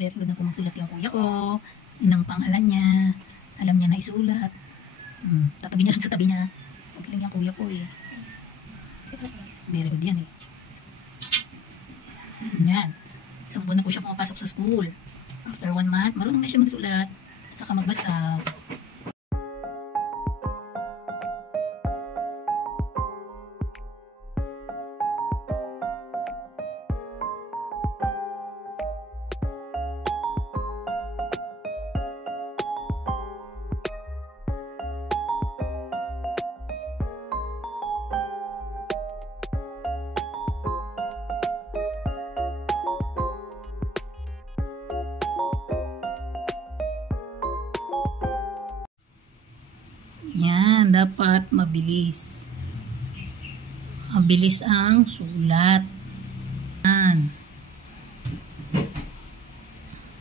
Very good na po magsulat yung kuya ko. Ng pangalan niya. Alam niya na isulat. Tatabi niya rin sa tabi niya. Magaling yung kuya ko eh. Very good yan eh. Yan. Isang buwan na po siya pumapasok sa school. After 1 month, marunong na siya magsulat at saka magbasa. Yan, dapat mabilis. Mabilis ang sulat. Yan.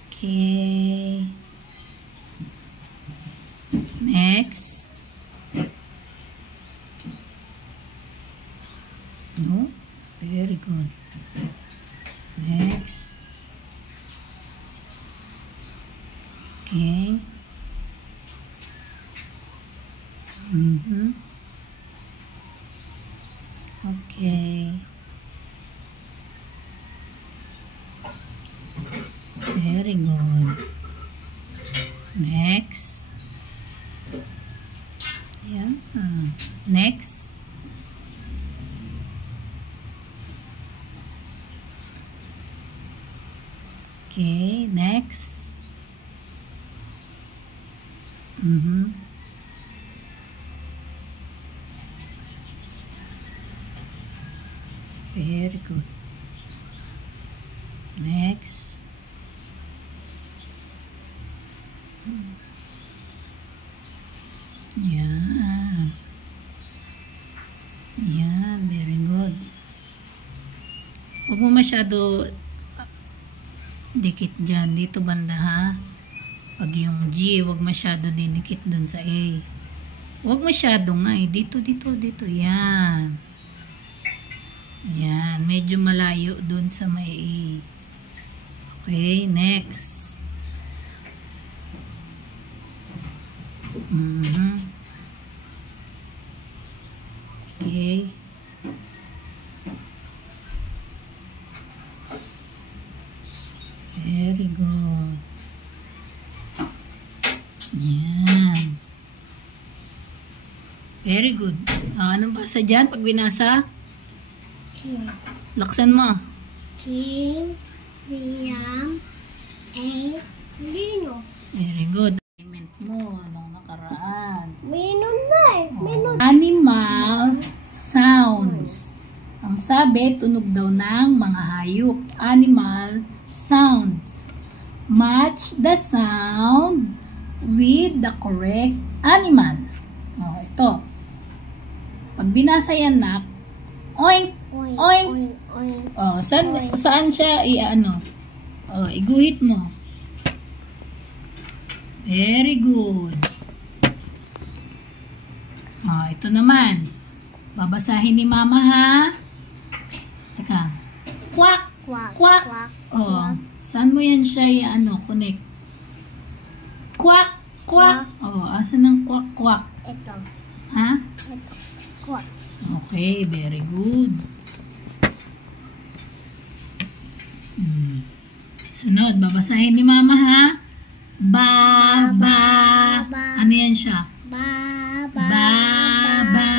Okay. Next. No? Very good. Next. Okay. Okay. Very good. Next. Yeah. Next. Okay. Next. Very good. Next. Yan. Yan. Very good. Huwag mo masyado dikit dyan. Dito banda ha. Pag yung G, huwag masyado dinikit dun sa A. Huwag masyado nga eh. Dito. Yan. Yan, medyo malayo dun sa may A. Okay, next. Okay. Very good. Yan. Very good. Anong basa dyan pag binasa? Laksan mo. King, William, A, Lino. Very good. Assignment mo nung nakaraan. Minun na eh. Minun. Animal sounds. Ang sabi, tunog daw ng mga hayop. Animal sounds. Match the sound with the correct animal. Oh, ito. Pag binasa yan na, oink, oink. Oink, oink. Oh, saan siya i-ano? Oh, iguhit mo. Very good. Oh, ito naman. Babasahin ni Mama ha. Teka. Quack, Quack, quack. quack, Oh, quack. saan mo yan siya i-ano? Connect. Quack, quack. Oh, asan ang quack, quack? Ito. Ha? Ito. Quack. Okay, very good. Sunod, babasahin ni Mama ha. Ba, ba. ba. Ano yan siya? Ba, Ba, ba.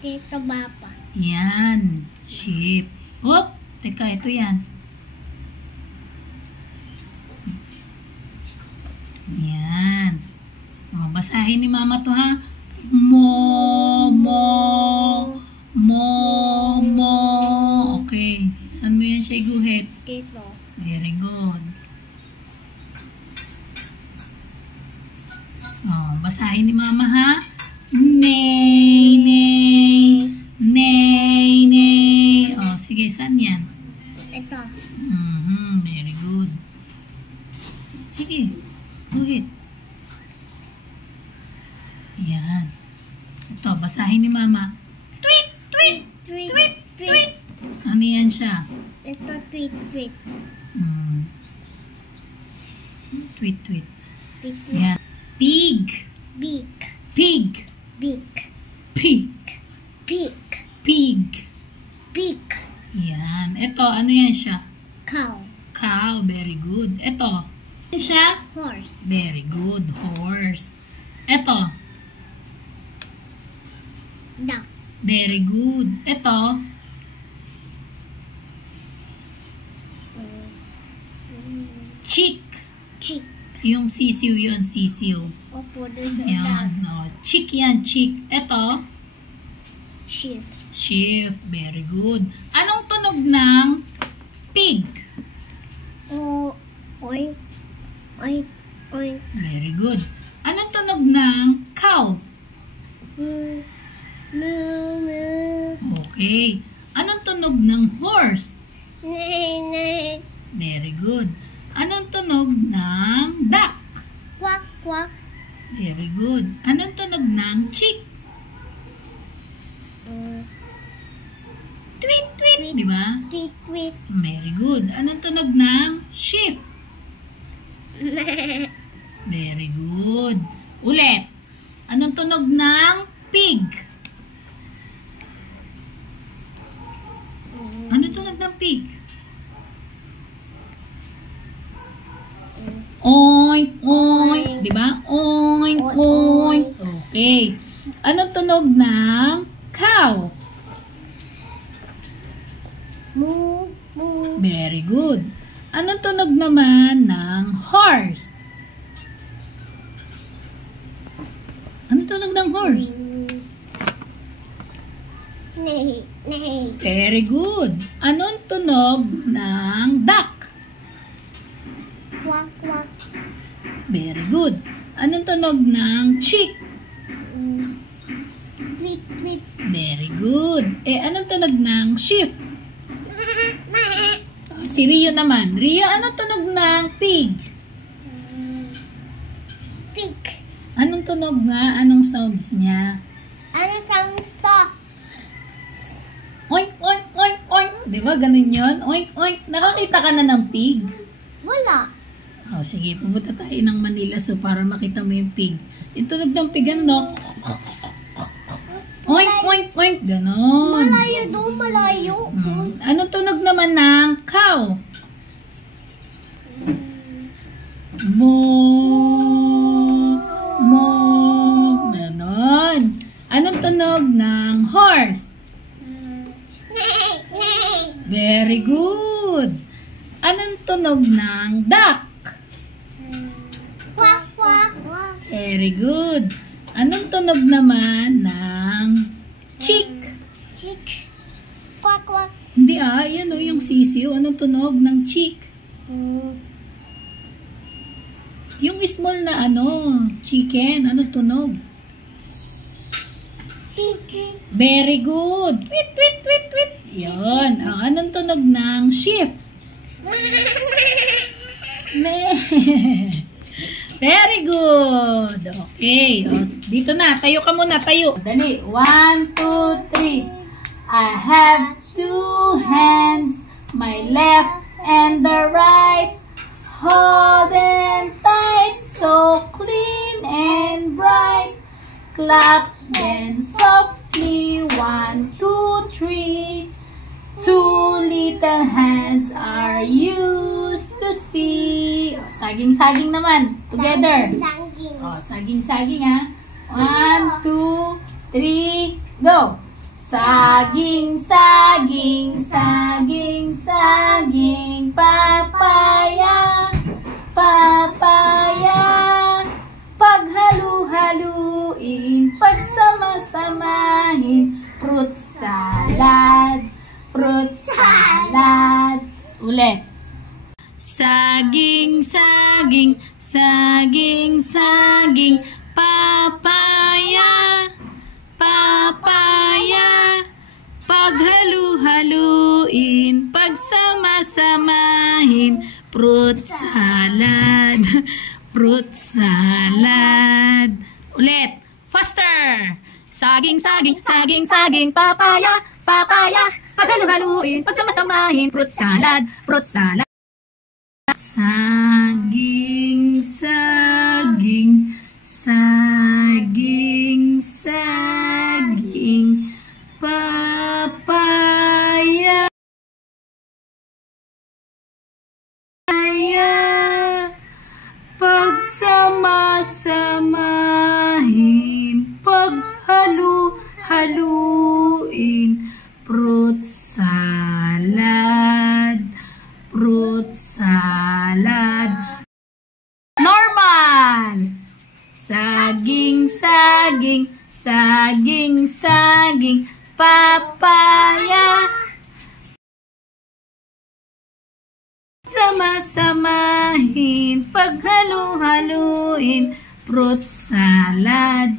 Dito baba. Yan. Sheep. Oop, teka, ito yan. Yan. O, basahin ni Mama to ha. Mo, mo, mo, mo. Okay. Saan mo yan siya iguhit? Dito. Very good. Oh, basahin ni Mama ha. Nay, nay, nay, nay. Oh, sige, saan yan? Ito. Very good. Sige, guhit. Yan. Ito, basahin ni Mama. Tweet, tweet, Tweet, tweet, tweet. tweet. Ano yan siya? Ito tweet, tweet. Tweet. Big. Yan. Pig. Big. Pig. Big. Pig. Pig. Pig. Big. Yan. Ito, ano yan siya? Cow. Cow. Very good. Ito. Ano siya? Horse. Very good. Horse. Ito. Duck. Very good. Ito. Chick. Chick. Yung sisiw yun, sisiw. Opo doon sa Yan. No. Chick yan, chick. Ito. Sheep. Sheep. Very good. Anong tunog ng pig? Oh, oink. Oink. Oink. Very good. Anong tunog ng cow? Moo. Moo. Moo. Okay. Anong tunog ng horse? Neigh. Neigh. Very good. Anong tunog ng duck? Quack. Quack. Very good. Anong tunog ng chick? Tweet. Tweet. Di ba? Tweet. Tweet. Very good. Anong tunog ng sheep? Very good. Ulit. Anong tunog ng pig? Anong tunog ng pig? Oink, oink. Di ba? Oink, oink. Okay. Anong tunog ng cow? Moo. Moo. Very good. Anong tunog naman ng horse? Anong tunog ng horse? Neigh. Neigh. Very good. Anong tunog ng duck? Quack. Quack. Very good. Anong tunog ng chick? Tweet. Tweet. Very good. Anong tunog ng sheep? Si Rio naman. Rio, anong tunog ng pig? Pig. Anong tunog nga? Anong sounds niya? Ano sounds to? Oink, oink, oink, oink. Di ba? Ganun yun? Oink, oink. Nakakita ka na ng pig? Wala. Oh, sige, pumunta tayo ng Manila so para makita mo yung pig. Yung tunog ng pig, ano? Oink, oink, oink. Ganon. Malayo doon, malayo. Anong tunog naman ng cow? Moo. Moo. Ganon. Anong tunog ng horse? Neigh. Neigh. Very good. Anong tunog ng duck? Quack. Quack. Quack. Very good. Anong tunog naman ng chick? Chick. Quack. Quack. Hindi yan o, yung sisiw. Anong tunog ng chick? Yung small na chicken. Anong tunog? Chicken. Very good. Tweet, tweet, tweet, tweet. Yun. Anong tunog ng sheep? Very good. Okay. Dito na. Tayo ka muna. Tayo. Dali. 1, 2, 3. I have 2 hands. My left and the right. Hold and tight. So clean and bright. Clap and softly. 1, 2, 3. 2 little hands are used to see. Saging-saging naman. Together. Saging. Saging-saging ha. 1, 2, 3, go. Saging, saging, saging, saging, papaya, papaya. Paghalu-haluin, pagsama-samahin, fruit salad, fruit salad. Ulit. Saging, saging, saging, saging, papaya, papaya. Paghalu-haluin, pagsama-samahin, fruit salad, fruit salad. Ulit. Faster. Saging, saging, saging, saging, papaya, papaya. Paghalu-haluin, pagsama-samahin, fruit salad, fruit salad. Saging, Fruit salad. Normal. Saging, saging, saging, saging, papaya. Sama-samahin, paghalo-haluin, fruit salad,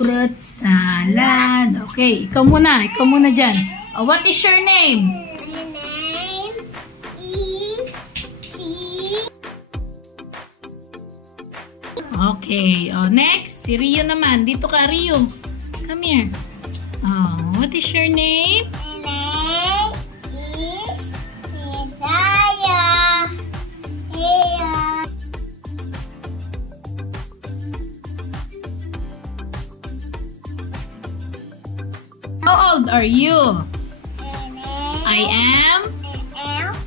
fruit salad. Okay, ikaw muna dyan. What is your name? My name is T. Okay, next, si Rio naman. Dito ka, Rio. Come here. What is your name? My name is Isaiah. How old are you? I am I am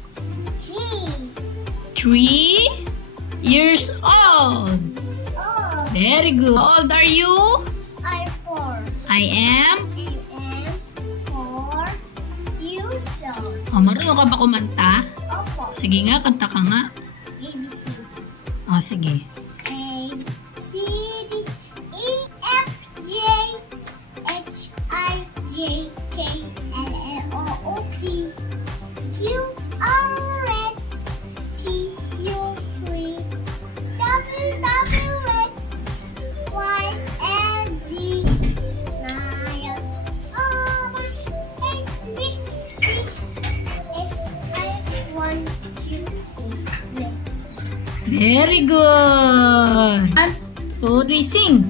3 years old. Very good. How old are you? I'm 4. I am. I am 4 years old. Marunong ka ba kumanta? Opo. Sige nga, kanta ka nga. ABC. Sige. A, C, D, E, F, G, H, I, J, K, L, M, O, O, P, Q, R, S, T, U, V, W, W, X, Y, and Z, 9, O, X, B, C, X, Y, 1, 2, 3, Very good. 1, 2, 3, sing.